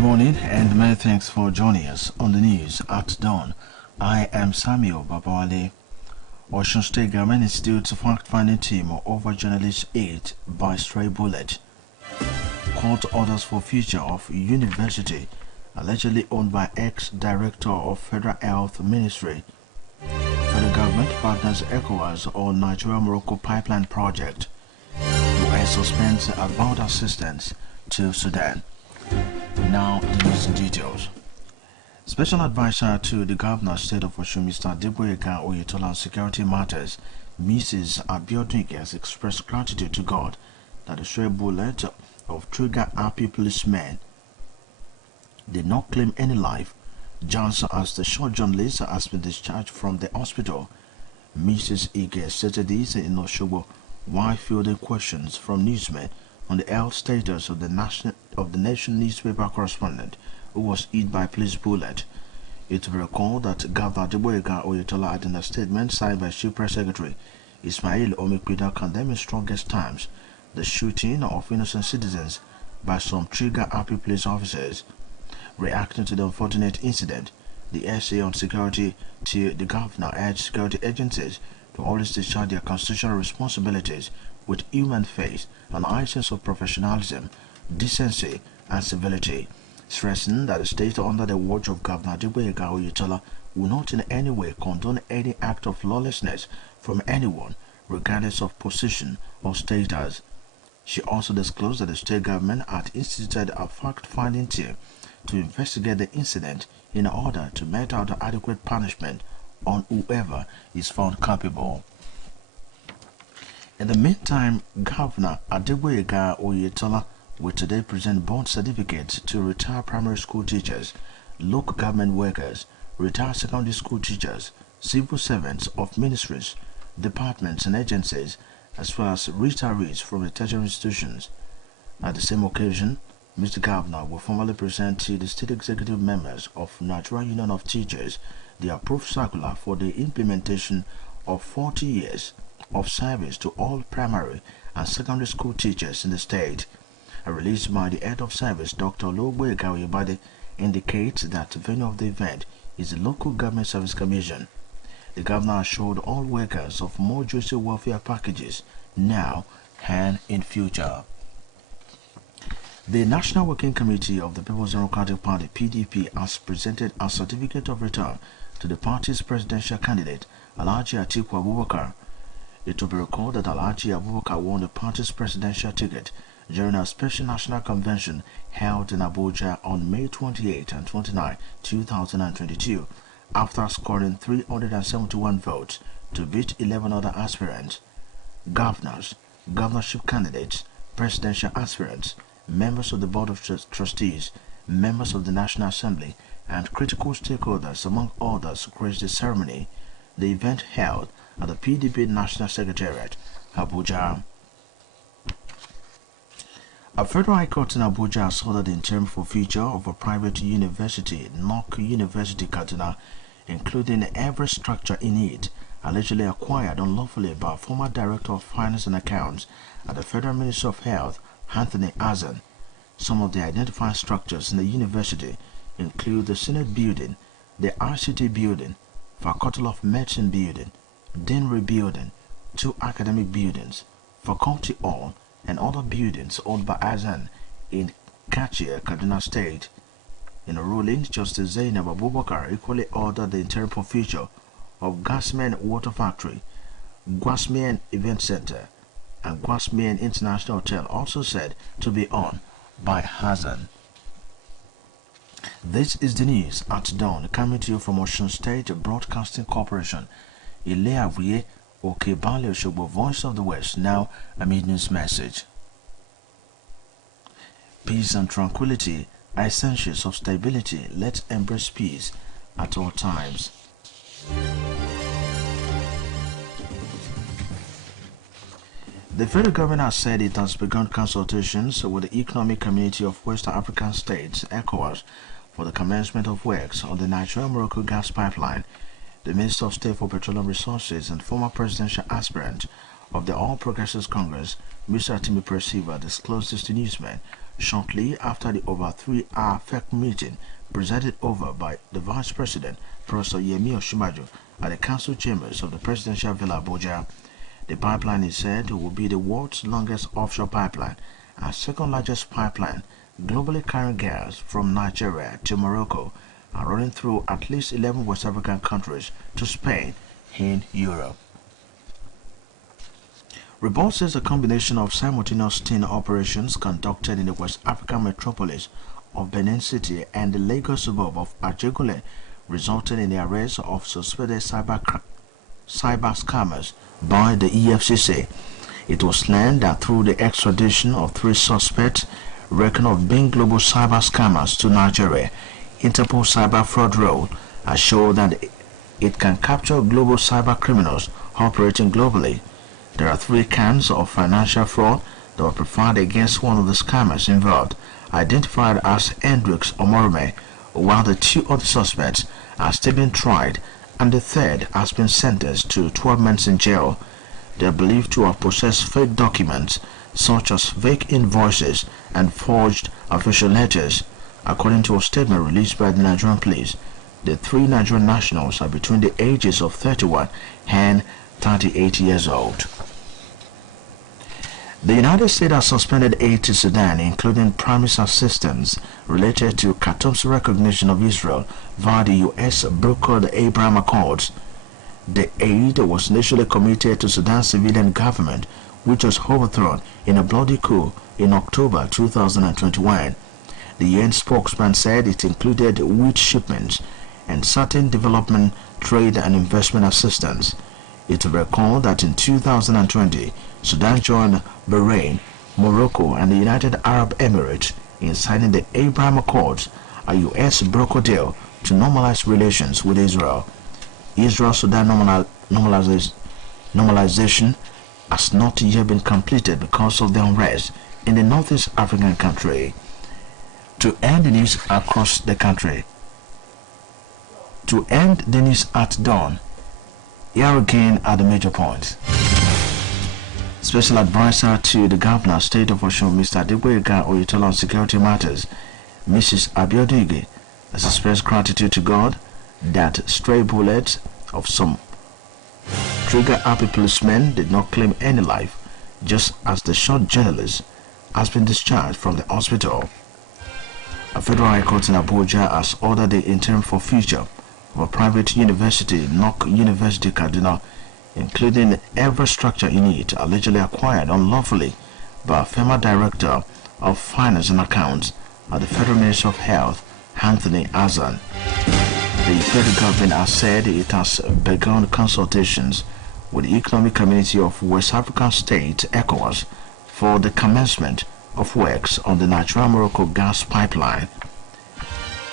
morning and many thanks for joining us on the news at dawn. I am Samuel Babawale. Ocean State Government Institute's fact-finding team over journalist 8 by stray bullet. Court orders for future of university allegedly owned by ex-director of Federal Health Ministry. Federal government partners ECOWAS on Nigeria-Morocco pipeline project. US suspends about assistance to Sudan. Now the news in details. Special advisor to the governor state of Osun, Mr. Adegboyega Oyetola on security matters, Mrs. Abiodun has expressed gratitude to God that the stray bullet of trigger-happy policemen did not claim any life. Johnson, as the short journalist, has been discharged from the hospital. Mrs. Ige stated this in Osogbo while fielding questions from newsmen on the health status of the nation newspaper correspondent who was hit by police bullet. It will be recalled that Governor Adegboyega Oyetola had in a statement signed by Chief Press Secretary Ismail Omikpida condemning strongest terms the shooting of innocent citizens by some trigger-happy police officers. Reacting to the unfortunate incident, the SA on security to the governor urged security agencies to always discharge their constitutional responsibilities with human faith and a high sense of professionalism, decency, and civility, stressing that the state under the watch of Governor Adegboyega Oyetola will not in any way condone any act of lawlessness from anyone, regardless of position or status. She also disclosed that the state government had instituted a fact-finding team to investigate the incident in order to mete out adequate punishment on whoever is found culpable. In the meantime, Governor Adegboyega Oyetola will today present bond certificates to retired primary school teachers, local government workers, retired secondary school teachers, civil servants of ministries, departments and agencies, as well as retirees from the tertiary institutions. At the same occasion, Mr. Governor will formally present to the state executive members of Nigeria Union of Teachers the approved circular for the implementation of 40 years of service to all primary and secondary school teachers in the state. A release by the head of service, Dr. Ologboyega Oyebade, indicates that the venue of the event is the Local Government Service Commission. The governor assured all workers of more juicy welfare packages now and in future. The National Working Committee of the People's Democratic Party (PDP) has presented a certificate of return to the party's presidential candidate, Alhaji Atiku Abubakar. It will be recalled that Alhaji Abubakar won the party's presidential ticket during a special national convention held in Abuja on May 28 and 29, 2022, after scoring 371 votes to beat 11 other aspirants, governors, governorship candidates, presidential aspirants, members of the Board of Trustees, members of the National Assembly, and critical stakeholders, among others, graced the ceremony. The event held at the PDP National Secretariat, Abuja. A federal high court in Abuja has ordered the interim forfeiture of a private university, Nok University Kaduna, including every structure in it allegedly acquired unlawfully by former Director of Finance and Accounts at the Federal Ministry of Health, Anthony Azan. Some of the identified structures in the university include the Senate Building, the RCT Building, Faculty of Medicine Building, Deanery Building, 2 academic buildings, Faculty Hall, and other buildings owned by Azan in Kachia, Kaduna State. In a ruling, Justice Zainab Abubakar equally ordered the interim forfeiture of Gasmian Water Factory, Gasmian Event Center, and Gasmian International Hotel, also said to be owned by Hazan. This is the news at dawn, coming to you from Osun State Broadcasting Corporation. Ileavuye Okebale Osogbo, Voice of the West. Now a mid-news message. Peace and tranquility are essentials of stability. Let's embrace peace at all times. The federal government has said it has begun consultations with the Economic Community of West African States, ECOWAS, for the commencement of works on the Nigeria-Morocco gas pipeline. The Minister of State for Petroleum Resources and former presidential aspirant of the All Progressives Congress, Mr. Atimi Persiva, disclosed this to newsmen shortly after the over 3-hour FEC meeting presided over by the Vice President, Professor Yemi Osinbajo, at the Council Chambers of the Presidential Villa Abuja. The pipeline is said will be the world's longest offshore pipeline and second largest pipeline globally, carrying gas from Nigeria to Morocco and running through at least 11 West African countries to Spain in Europe. Reports says a combination of simultaneous sting operations conducted in the West African metropolis of Benin City and the Lagos suburb of Ajegunle resulted in the arrest of suspected cyber scammers by the EFCC. It was learned that through the extradition of 3 suspects reckoned of being global cyber scammers to Nigeria, Interpol Cyber Fraud Role has shown that it can capture global cyber criminals operating globally. There are 3 counts of financial fraud that were preferred against one of the scammers involved, identified as Hendrix Omorome, while the 2 other suspects are still being tried and the 3rd has been sentenced to 12 months in jail. They are believed to have possessed fake documents such as fake invoices and forged official letters. According to a statement released by the Nigerian police, the 3 Nigerian nationals are between the ages of 31 and 38 years old. The United States has suspended aid to Sudan, including promised assistance related to Khartoum's recognition of Israel via the U.S. brokered Abraham Accords. The aid was initially committed to Sudan's civilian government, which was overthrown in a bloody coup in October 2021. The UN spokesman said it included wheat shipments and certain development, trade and investment assistance. It will recall that in 2020, Sudan joined Bahrain, Morocco and the United Arab Emirates in signing the Abraham Accords, a U.S. broker deal to normalize relations with Israel. Israel-Sudan normalization has not yet been completed because of the unrest in the Northeast African country. To end the news across the country. To end the news at dawn, here again are the major points. Special Advisor to the Governor, State of Osun, Mr. Adegboyega Oyetola on security matters, Mrs. Abiodun Ige, has expressed gratitude to God that stray bullets of some trigger-happy policemen did not claim any life, just as the shot journalist has been discharged from the hospital. A federal high court in Abuja has ordered the interim forfeiture of a private university, NOC University Kaduna, including every structure in it allegedly acquired unlawfully by a former director of finance and accounts at the Federal Ministry of Health, Anthony Azan. The federal government has said it has begun consultations with the Economic Community of West African States, ECOWAS, for the commencement of works on the Nigeria-Morocco gas pipeline.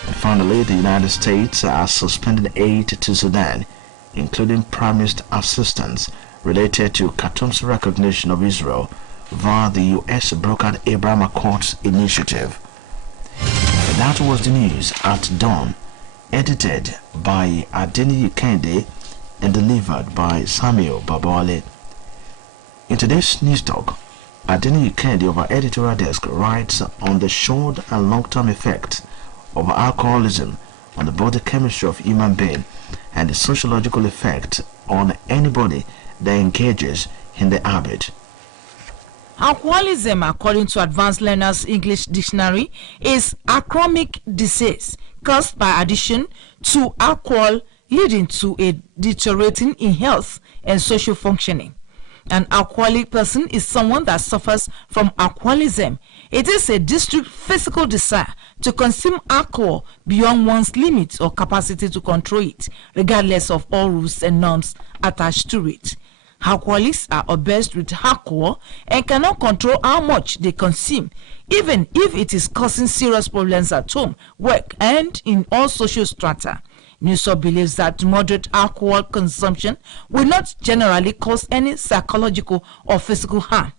And finally, the United States has suspended aid to Sudan, including promised assistance related to Khartoum's recognition of Israel via the U.S. brokered Abraham Accords initiative. And that was the news at dawn, edited by Adeniyi Kende and delivered by Samuel Babawale. In today's news talk, Adeniyi Kende of our editorial desk writes on the short and long-term effects of alcoholism on the body chemistry of human being and the sociological effect on anybody that engages in the habit. Alcoholism, according to Advanced Learners English Dictionary, is a chronic disease caused by addiction to alcohol, leading to a deteriorating in health and social functioning. An alcoholic person is someone that suffers from alcoholism. It is a distinct physical desire to consume alcohol beyond one's limits or capacity to control it, regardless of all rules and norms attached to it. Alcoholics are obsessed with alcohol and cannot control how much they consume, even if it is causing serious problems at home, work, and in all social strata. Newsor believes that moderate alcohol consumption will not generally cause any psychological or physical harm.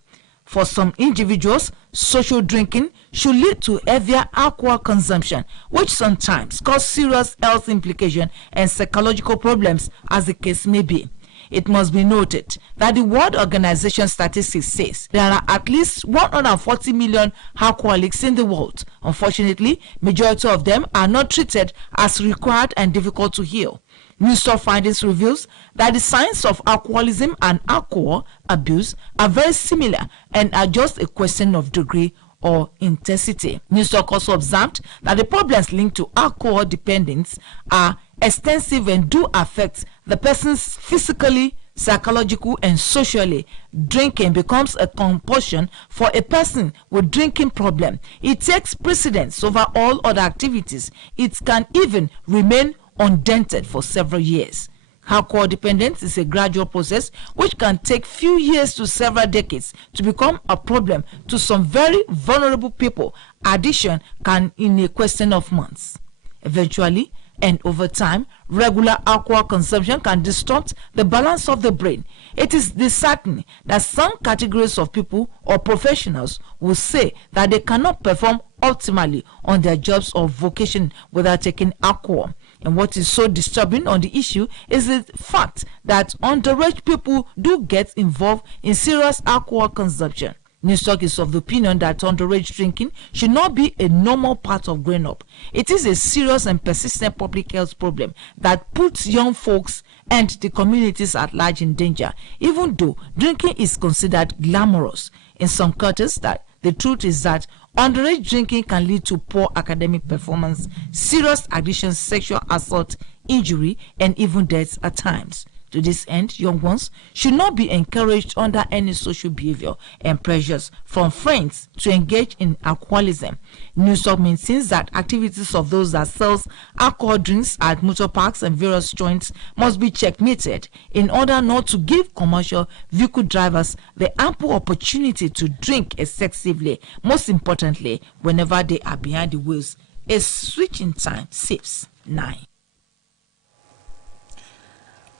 For some individuals, social drinking should lead to heavier alcohol consumption, which sometimes cause serious health implications and psychological problems, as the case may be. It must be noted that the World Organization statistics says there are at least 140 million alcoholics in the world. Unfortunately, majority of them are not treated as required and difficult to heal. Newstalk findings reveals that the signs of alcoholism and alcohol abuse are very similar and are just a question of degree or intensity. Newstalk also observed that the problems linked to alcohol dependence are extensive and do affect the person's physically, psychological, and socially. Drinking becomes a compulsion for a person with drinking problem. It takes precedence over all other activities. It can even remain undented for several years. Alcohol dependence is a gradual process which can take few years to several decades to become a problem to some very vulnerable people. Addiction can in a question of months. Eventually, and over time, regular alcohol consumption can distort the balance of the brain. It is disheartening that some categories of people or professionals will say that they cannot perform optimally on their jobs or vocation without taking alcohol. And what is so disturbing on the issue is the fact that underage people do get involved in serious alcohol consumption. Newstalk is of the opinion that underage drinking should not be a normal part of growing up. It is a serious and persistent public health problem that puts young folks and the communities at large in danger, even though drinking is considered glamorous. In some countries, that the truth is that underage drinking can lead to poor academic performance, serious addiction, sexual assault, injury, and even death at times. To this end, young ones should not be encouraged under any social behavior and pressures from friends to engage in alcoholism. Newstalk maintains that activities of those that sells alcohol drinks at motor parks and various joints must be checkmated in order not to give commercial vehicle drivers the ample opportunity to drink excessively. Most importantly, whenever they are behind the wheels, a switching time saves 9.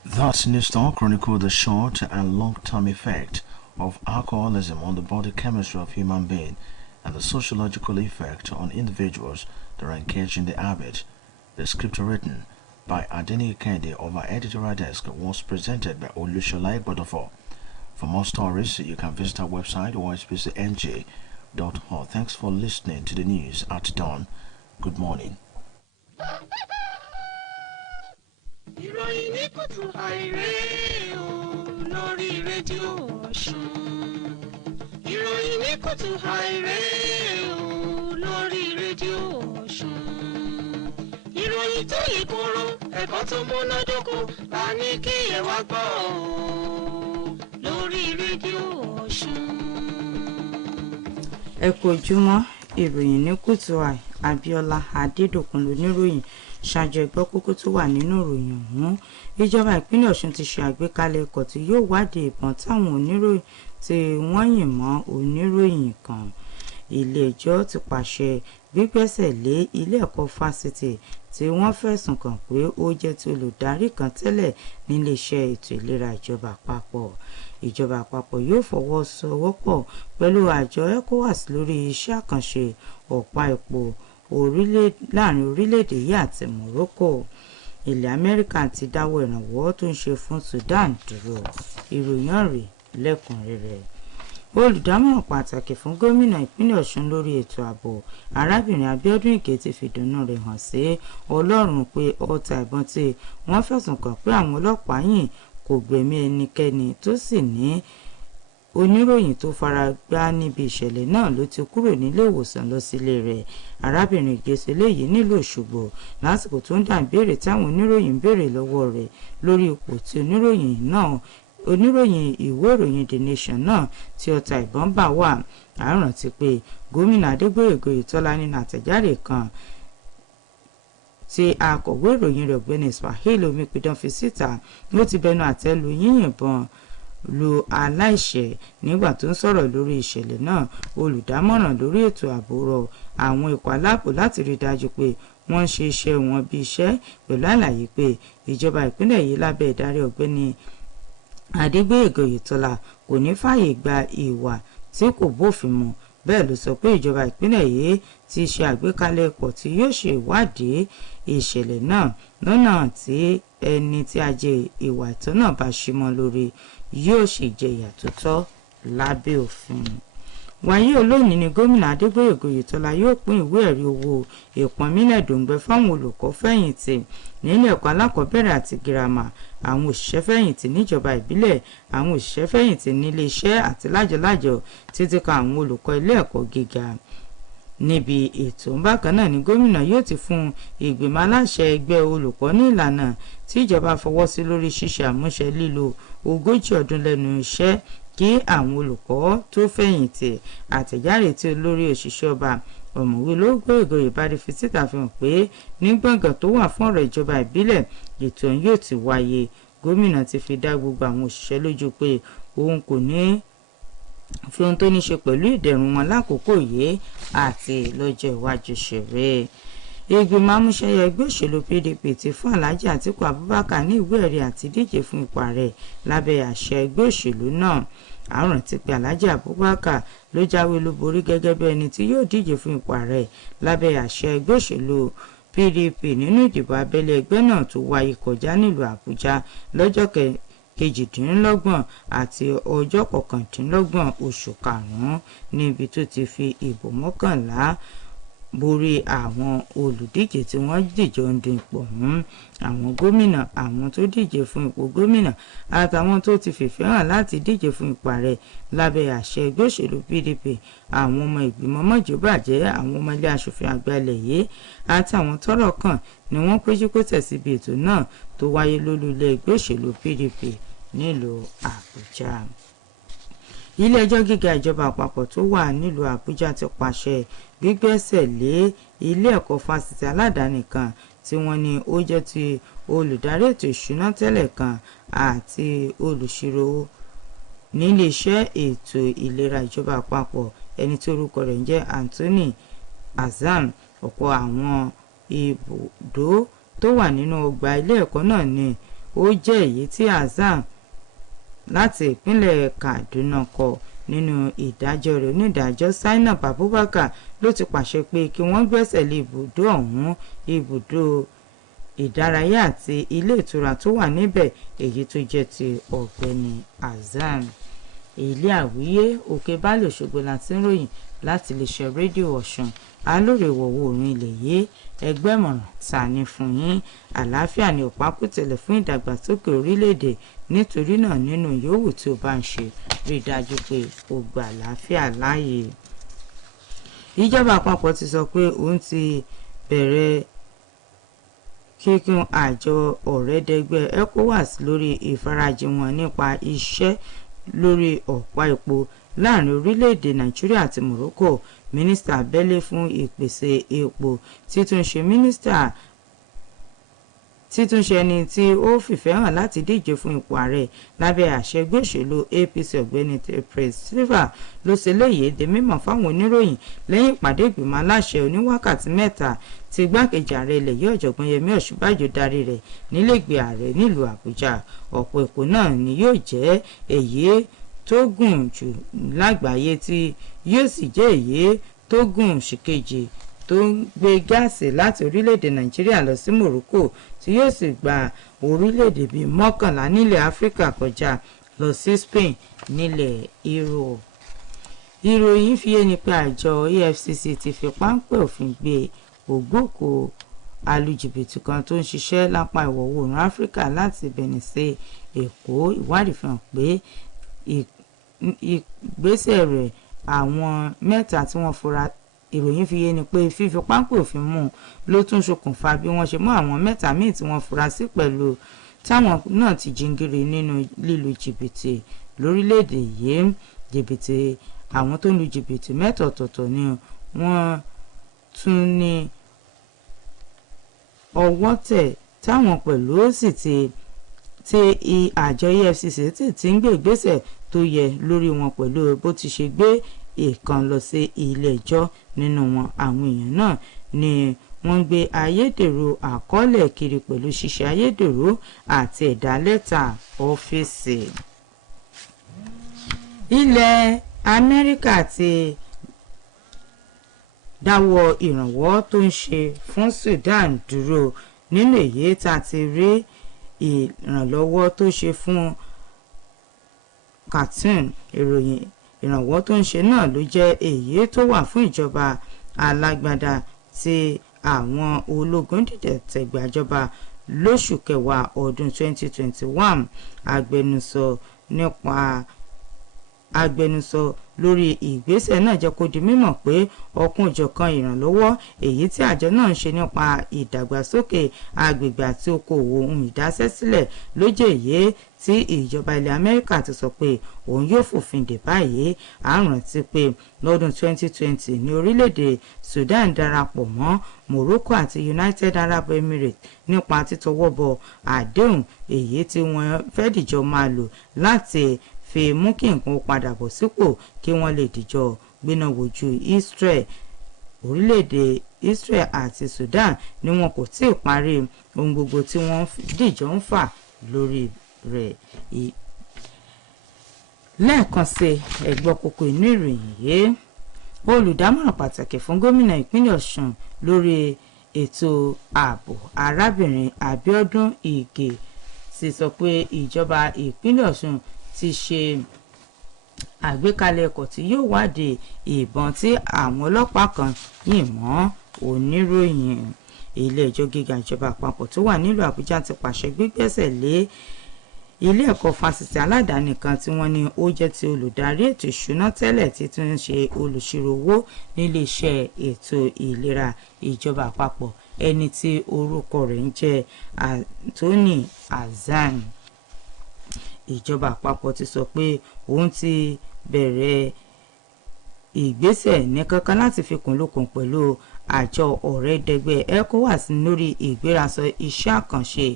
That Newstalk chronicled the short and long-term effect of alcoholism on the body chemistry of human being and the sociological effect on individuals that are engaged in the habit. The script written by Adeni Kende of our editorial desk was presented by Olushola Igbodofo. For more stories, you can visit our website osbcng.org. Thanks for listening to the news at dawn. Good morning. Ìròyìn ní kùtù àìrè o lórí rédíò Ọ̀ṣun. Ìròyìn ní kùtù àìrè o lórí rédíò Ọ̀ṣun. Ìròyìn tó yè kóró ẹ̀kọ́ tó múnádóko la ní kí ẹ wá gbọ́ o lórí rédíò Ọ̀ṣun. Ẹ kú ojúmọ́, ìròyìn ní kùtù àì Abíọ́lá Adédòkun lóníròyìn. Ṣáájú ẹgbẹ́ kókó tó wà nínú ìròyìn ọ̀hún, ìjọba ìpínlẹ̀ Ọ̀ṣun ti ṣe àgbékalẹ̀ ikọ̀ tí yóò wádìí ìbọn táwọn oníròyìn tí wọ́n yìn mọ́ oníròyìn kan. Ilé-ẹjọ́ ti pàṣẹ gbígbẹ́sẹ̀ lé ilé ẹ̀kọ́ fásitì tí wọ́n fẹ̀sùn kàn pé ó jẹ́ ti olùdarí kan tẹ́lẹ̀ níléeṣẹ́ ètò ìlera ìjọba àpapọ̀. Ìjọba àpapọ̀ yóò fọwọ́sowọ́pọ̀ pẹ̀lú àjọ ECOWAS lórí iṣẹ́ àkànṣe ọ̀pá epo láàrin orílẹ̀-èdè yìí àti Morocco. Ilẹ̀ Amẹ́ríkà ti dáwọ́ ìrànwọ́ tó ń ṣe fún Sudan dúró. Ìròyìn ọ̀rẹ́ lẹ́kùnrẹ́rẹ́. Olùdámọ̀ràn pàtàkì fún gómìnà ìpínlẹ̀ Ọ̀ṣun lórí ètò ààbò arábìnrin Abíọ́dún Ìgè ti fìdùnnú rẹ̀ hàn sí Ọlọ́run pé ọta ìbọn tí wọ́n fẹ̀sùn kàn pé àwọn ọlọ́pàá yìn kò gbẹ̀mí ẹnikẹ́ni tó sì ní oníròyìn tó fara gbá níbi ìṣẹ̀lẹ̀ náà ló ti kúrò nílé ìwòsàn lọ sílé rẹ̀. Arábìnrin Ìgè ṣe léyìí nílùú Òṣogbo lásìkò tó ń dá ìbéèrè táwọn oníròyìn béèrè lọ́wọ́ rẹ̀ lórí ipò tí oníròyìn ìwé ìròyìn The Nation náà tí ọta ìbọn bá wà. A rántí pé gómìnà Adégbóyèga Oyètọ́lá nínú àtẹ̀jáde kan tí akọ̀wé ìròyìn rẹ̀ Ọ̀gbẹ́ni Ismail Omipidan fi síta ló ti bẹnu àtẹ́ lu yíyìnbọn lu aláìṣẹ̀ nígbà tó ń sọ̀rọ̀ lórí ìṣẹ̀lẹ̀ náà. Olùdámọ̀ràn lórí ètò ààbò rọ̀ àwọn ikọ̀ aláàbò láti rí dájú pé wọ́n ń ṣe iṣẹ́ wọn bí iṣẹ́ pẹ̀lú àlàyé pé ìjọba ìpínlẹ̀ yìí lábẹ́ ìdarí Ọ̀gbẹ́ni Adégbóyèga Oyètọ́lá kò ní fààyè gba ìwà tí kò bófin mu bẹ́ẹ̀ ló sọ pé ìjọba ìpínlẹ̀ yìí ti ṣe àgbékalẹ̀ ikọ̀ tí yóò ṣe ìwádìí ìṣẹ̀lẹ̀ náà lọ́nà tí ẹni tí ajé ìwà ìtọ́ náà bá ṣí mọ́ lórí yóò sì jẹ ìyà tó tọ́ lábẹ́ òfin. wàyí olóòní ni gómìnà Adégbóyèga Oyètọ́lá yóò pín ìwé ẹ̀rí owó ìpọ́nmílẹ̀ dòǹgbẹ fáwọn olùkọ́ fẹ̀yìntì nílé ẹ̀kọ́ alákọ̀ọ́bẹ̀rẹ̀ àti girama, àwọn òṣìṣẹ́ fẹ̀yìntì níjọba ìbílẹ̀, àwọn òṣìṣẹ́ fẹ̀yìntì nílé iṣẹ́ àti lájọlájọ títí kan àwọn olùkọ́ ilé ẹ̀kọ́ gíga. níbi ètò bákan náà ni gómìnà yóò ti fún ìgbìmọ̀ aláṣẹ ẹgbẹ́ olùkọ́ ní ìlànà tí ìjọba fọwọ́ sí lórí ṣíṣe àmúṣe lílo 40 ọdún lẹ́nu iṣẹ́ kí àwọn olùkọ́ tó fẹ̀yìntì. àtẹ̀jáde tí olórí òṣìṣẹ́ ọba ọ̀mọ̀wé Ológbóyèga Oyèbádé fi síta fi hàn pé ní gbọ̀ngàn tó wà fún ọ̀rọ̀ ìjọba ìbílẹ̀ ètò yóò ti wáyé. gómìnà ti fi dá gbogbo àwọn òṣìṣẹ́ lójú pé òun kò ní fi ohun tó ní ṣe pẹ̀lú ìdẹ̀rùn wọn lákòókò yìí àti lọ́jọ́ iwájú ṣeré. ìgbìmọ̀ amúṣẹ́yẹ ẹgbẹ́ òṣèlú PDP ti fún Alhaji Atiku Abubakar ní ìwé ẹ̀rí àti díje fún ipò ààrẹ lábẹ́ àṣẹ ẹgbẹ́ òṣèlú náà. àrùn ti pé Alhaji Abubakar ló jáwé olúborí gẹ́gẹ́ bí ẹni tí yóò díje fún ipò ààrẹ lábẹ́ àṣẹ ẹgbẹ́ òṣèlú PDP nínú ìdìbò abẹ́lé ẹgbẹ́ náà tó wáyé kọjá nílùú Àbújá lọ́jọ́ kejìdínlọ́gbọ̀n àti ọjọ́ kọkàndínlọ́gbọ̀n oṣù karùn-ún níbi tó ti fi ìbò 11 borí àwọn olùdíje tí wọ́n díje ń du ipò ọ̀hún. àwọn gómìnà, àwọn tó díje fún ipò gómìnà àtàwọn tó ti fìfẹ́ hàn láti díje fún ipò ààrẹ lábẹ́ àṣẹ ẹgbẹ́ òṣèlú PDP, àwọn ọmọ ìgbìmọ̀ mọ́jọ́bàjẹ́, àwọn ọmọ ilé aṣòfin àgbà ilẹ̀ yìí àtàwọn tọ́rọ̀ kàn ni wọ́n péjú pésẹ̀ síbi ètò náà tó wáyé lólú ilé ẹgbẹ́ òṣèlú PDP nílùú Àbújá. ilé-ẹjọ́ gíga ìjọba àpapọ̀ tó wà nílùú Àbújá ti pàṣẹ gbígbẹ́sẹ̀ lé ilé ẹ̀kọ́ fásitì aládàáni kan tí wọ́n ní ó jẹ́ ti olùdarí ètò ìṣúná tẹ́lẹ̀ kan àti olùṣirò níléeṣẹ́ ètò ìlera ìjọba àpapọ̀ ẹni tí orúkọ rẹ̀ ń jẹ́ Anthony Azam. ọ̀pọ̀ àwọn ibùdó tó wà nínú ọgbà ilé ẹ̀kọ́ náà ni ó jẹ́ èyí tí Azam láti ìpínlẹ̀ Kaduna kọ. nínú ìdájọ́ rẹ̀ onídàájọ́ Zainab Abubakar ló ti pàṣẹ pé kí wọ́n gbẹ́sẹ̀ lé ibùdó ọ̀hún, ibùdó ìdárayá àti ilé ìtura tó wà níbẹ̀ èyí tó jẹ́ ti ọ̀gbẹ́ni Azam. ilé àwíyé Òkè Bálẹ̀ Òṣogbo láti ń ròyìn láti iléeṣẹ́ rédíò Ọ̀ṣun. alóore ìwọ̀-oòrùn oòrùn ilẹ̀ yìí ẹgbẹ́ ìmọ̀ràn ta ni fún yín. àlàáfíà ni òpákùtẹ̀lẹ̀ fún ìdàgbàsókè orílẹ̀-èdè, nítorí náà nínú yòówù tí o bá ń ṣe rí i dájú pé o gba àlàáfíà láàyè. ìjọba àpapọ̀ ti sọ pé òun ti bẹ̀rẹ̀ kíkún àjọ ọ̀rẹ́dẹ́gbẹ́ ECOWAS lórí ìfarajìn wọn nípa iṣẹ́ lórí ọ̀pá epo láàrin orílẹ̀-èdè Nàìjíríà àti Morocco. mínísítà abẹ́lé fún ìpèsè epo títúnṣe ẹni tí ó fìfẹ́ hàn láti díje fún ipò ààrẹ lábẹ́ àṣẹ ẹgbẹ́ òṣèlú APC ọ̀gbẹ́ni Praise Silva ló ṣe léyìí di mímọ̀ fáwọn oníròyìn lẹ́yìn ìpàdé ìgbìmọ̀ aláṣẹ oníwákàtí 3 tí igbákejì ààrẹ ilẹ̀ yìí ọ̀jọ̀gbọ́n Yẹmí Ọ̀ṣínbàjò darí rẹ̀ nílẹ̀gbẹ́ ààrẹ nílùú Àbújá. ọ̀pọ̀ epo náà ni yóò jẹ́ èyí tó gùn jù lágbàáyé tí yóò sì jẹ́ èyí tó gùn ṣìkejì tó ń gbé gáàsì láti orílẹ̀-èdè Nàìjíríà lọ sí Morocco tí yóò sì gba orílẹ̀-èdè bíi 11 nílẹ̀ Áfíríkà kọjá lọ sí Spain nílẹ̀ Europe. ìròyìn fi yé ni pé àjọ EFCC ti fi páńpẹ́ òfin gbé ògbókò alùjìbìtì kan tó ń ṣiṣẹ́ lápá ìwọ̀ oòrùn Áfíríkà láti Benin sí Èkó. ìwádìí fi hàn pé ìgbésẹ̀ rẹ̀ àwọn mẹ́ta tí wọ́n fura. ìròyìn fi yé ni pé fífi páńpẹ́ òfin mú ló tún ṣokùnfà bí wọ́n ṣe mú àwọn mẹ́ta míì tí wọ́n fura sí pẹ̀lú táwọn náà ti jingiri nínú lílu jìbìtì lórílẹ̀‐èdè yìí. jìbìtì àwọn tó ń lu jìbìtì mẹ́ta ọ̀tọ̀ọ̀tọ̀ ni wọ́n tún ní ọwọ́ tẹ̀ táwọn pẹ̀lú sì ti àjọ EFCC ti ń gbé ìgbésẹ̀ tó yẹ lórí wọn pẹ̀lú bó ti ṣe gbé ìkan lọ sí ilé ẹjọ́. nínú wọn àwọn èèyàn náà ni wọ́n ń gbé ayédèrú àkọọ́lẹ̀ kiri pẹ̀lú ṣíṣe ayédèrú àti ẹ̀dá lẹ́tà ọ́fíìsì. ilẹ̀ Amẹ́ríkà àti dáwọ́ ìrànwọ́ tó ń ṣe fún Sudan dúró. Nínú èyí tá a ti rí ìrànlọ́wọ́ tó ṣe fún Khartoum, ìrànwọ́ tó ń ṣe náà ló jẹ́ èyí tó wà fún ìjọba alágbádá tí àwọn ológun dìde tẹ̀gbàjọba lóṣù kẹwàá ọdún 2021. Agbẹnusọ lórí ìgbésẹ̀ náà jẹ́ kó di mímọ̀ pé ọ̀kanòjọ̀kan ìrànlọ́wọ́ èyí tí àjọ náà ń ṣe nípa ìdàgbàsókè agbègbè àti okòwò ohun ìdásẹ́sílẹ̀ ló jẹ́ èyí tí ìjọba ilẹ̀ Amẹ́ríkà ti sọ pé òun yóò fòfin dè báyìí. À ń rántí pé lọ́dún 2020 ní orílẹ̀-èdè Sudan darapọ̀ mọ́ Morocco àti United Arab Emirates nípa títọwọ́ bọ àdéhùn èyí tí wọ́n fẹ́ dìjọ máa lò láti fi mú kí nǹkan padà bọ̀ sípò kí wọ́n lè dìjọ gbéná wojú Israel. Orílẹ̀-èdè Israel àti Sudan ni wọn kò tí ì parí ohun gbogbo tí wọ́n dìjọ ń fà lórí rẹ̀. Lẹ́ẹ̀kan sí ẹ̀gbọ́n kókó inú ìròyìn yìí, olùdámọ̀ràn pàtàkì fún gómìnà ìpínlẹ̀ Ọ̀ṣun lórí ètò ààbò arábìnrin Abíọ́dún Ìgè ti sọ pé ìjọba ìpínlẹ̀ Ọ̀ṣun ti ṣe àgbékalẹ̀ ẹ̀kọ́ tí yóò wádìí ìbọn tí àwọn ọlọ́pàá kan yìn mọ́ oníròyìn. Ilé ẹjọ́ gíga ìjọba àpapọ̀ tó wà nílùú Àbújá ti pàṣẹ gbígbẹ́sẹ̀ lé ilé ẹ̀kọ́ fásitì aládàáni kan tí wọ́n ní ó jẹ́ ti olùdarí ètò ìṣúná tẹ́lẹ̀ tí tún ń ṣe olùṣirò owó nílé iṣẹ́ ètò ìlera ìjọba àpapọ̀, ẹni tí orúkọ rẹ̀ ń jẹ́ Anthony Azan. Ìjọba àpapọ̀ ti sọ pé òun ti bẹ̀rẹ̀ ìgbésẹ̀ ní kankan láti fi kùnlùkùn pẹ̀lú àjọ ọ̀rẹ́dẹgbẹ́ ECOWAS lórí ìgbérasọ iṣẹ́ àkànṣe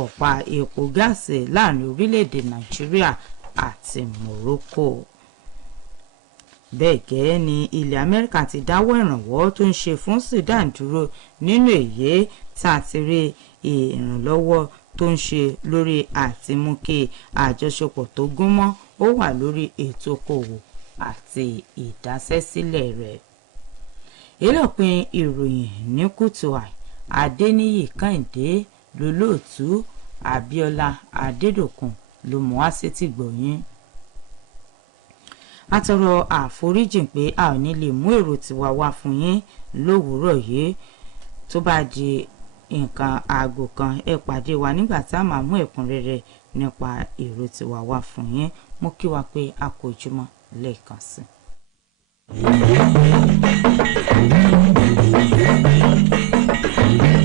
ọ̀pá epo gáàsì láàrin orílẹ̀-èdè Nàìjíríà àti Morocco. Bẹ́ẹ̀ gẹ́gẹ́ ni ilẹ̀ Amẹ́ríkà ti dáwọ́ ìrànwọ́ tó ń ṣe fún Sudan dúró. Nínú èyí tá a ti rí ìrànlọ́wọ́ tó ń ṣe lórí àtimú kí àjọṣepọ̀ tó gúnmọ́ ó wà lórí ètò okòwò àti ìdásẹ́sílẹ̀ rẹ̀. Ìlọ́pin ìròyìn ní kutuai, Adéníyì Kẹ́hìndé lólóòtú, Abíọ́lá Adédòkun ló mú wá sétí gbọ̀yìn. A tọrọ àforíjìn pé a ò ní lè mú èrò tiwa wá fún yín lówùúrọ̀ yìí. Tó bá di nǹkan aago kan ẹ pàdé wa nígbà tá a máa mú ẹ̀kúnrẹ́rẹ́ nípa èrò tiwa wá fún yín. Mo kí wa pé a kú ojúmọ́ lẹ́ẹ̀kan sí i.